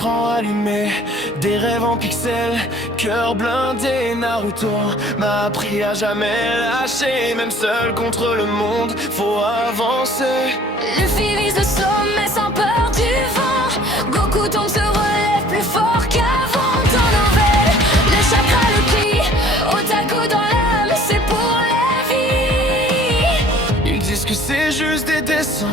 écran allumé, des rêves en pixels, cœur blindé. Naruto m'a appris à jamais lâcher, même seul contre le monde, faut avancer. Luffy vise le sommet sans peur du vent. Goku tombe, se relève plus fort qu'avant. Dans nouvelle, le chakra, le ki, otaku dans l'âme, c'est pour la vie. Ils disent que c'est juste des dessins,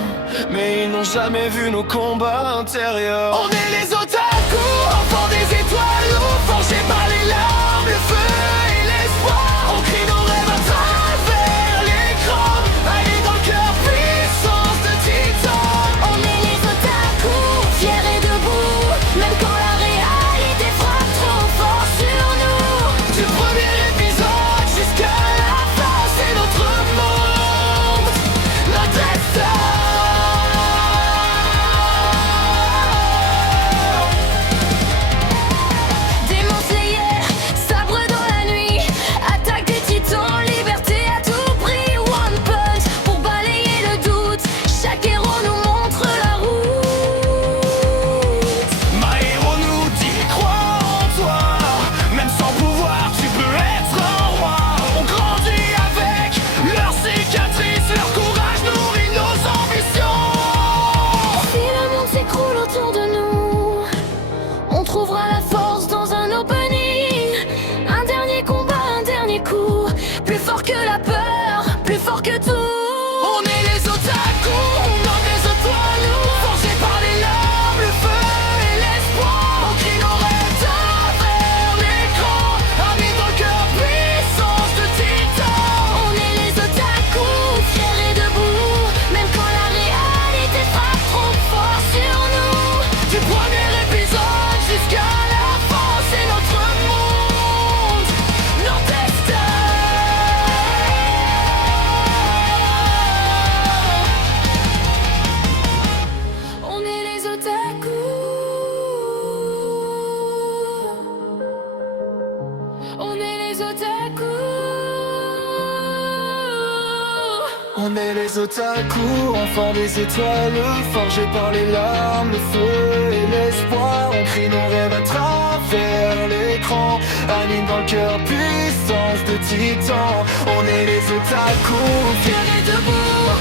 mais ils n'ont jamais vu nos combats intérieurs. On est les otaku, enfants des étoiles, forgés par les larmes, le feu et l'espoir. On crie nos rêves à travers l'écran, allez dans le cœur, puissance de titan. On est les otaku, fiers et debout, même quand la réalité frappe trop fort sur nous. Du premier épisode jusqu'à la fin, c'est notre monde, notre destin. Démon Slayer, sabre dans la nuit, attaque des titans, liberté à tout prix. One Punch pour balayer le doute, chaque héros nous montre la route. Ma héros nous dit crois en toi, même sans pouvoir tu peux être un roi. On grandit avec leurs cicatrices, leur courage nourrit nos ambitions. Si le monde s'écroule autour de nous, on trouvera la force dans un opening. Un dernier combat, un dernier coup, plus fort que la peur, plus fort que tout. On est les otaku, dans des étoiles, forgés par les larmes, le feu et l'espoir. On crie nos rêves travers l'écran, amis dans le cœur, puissance de titan. On est les otaku, fiers et debout, même quand la réalité frappe trop fort sur nous. Du premier épisode jusqu'à la fin, c'est notre monde, notre destin. On est les otaku. On est les otaku. On est les otaku, enfants des étoiles, forgés par les larmes, le feu et l'espoir. On crie nos rêves à travers l'écran, anime dans le cœur, puissance de titan. On est les otaku, Fiers et debout,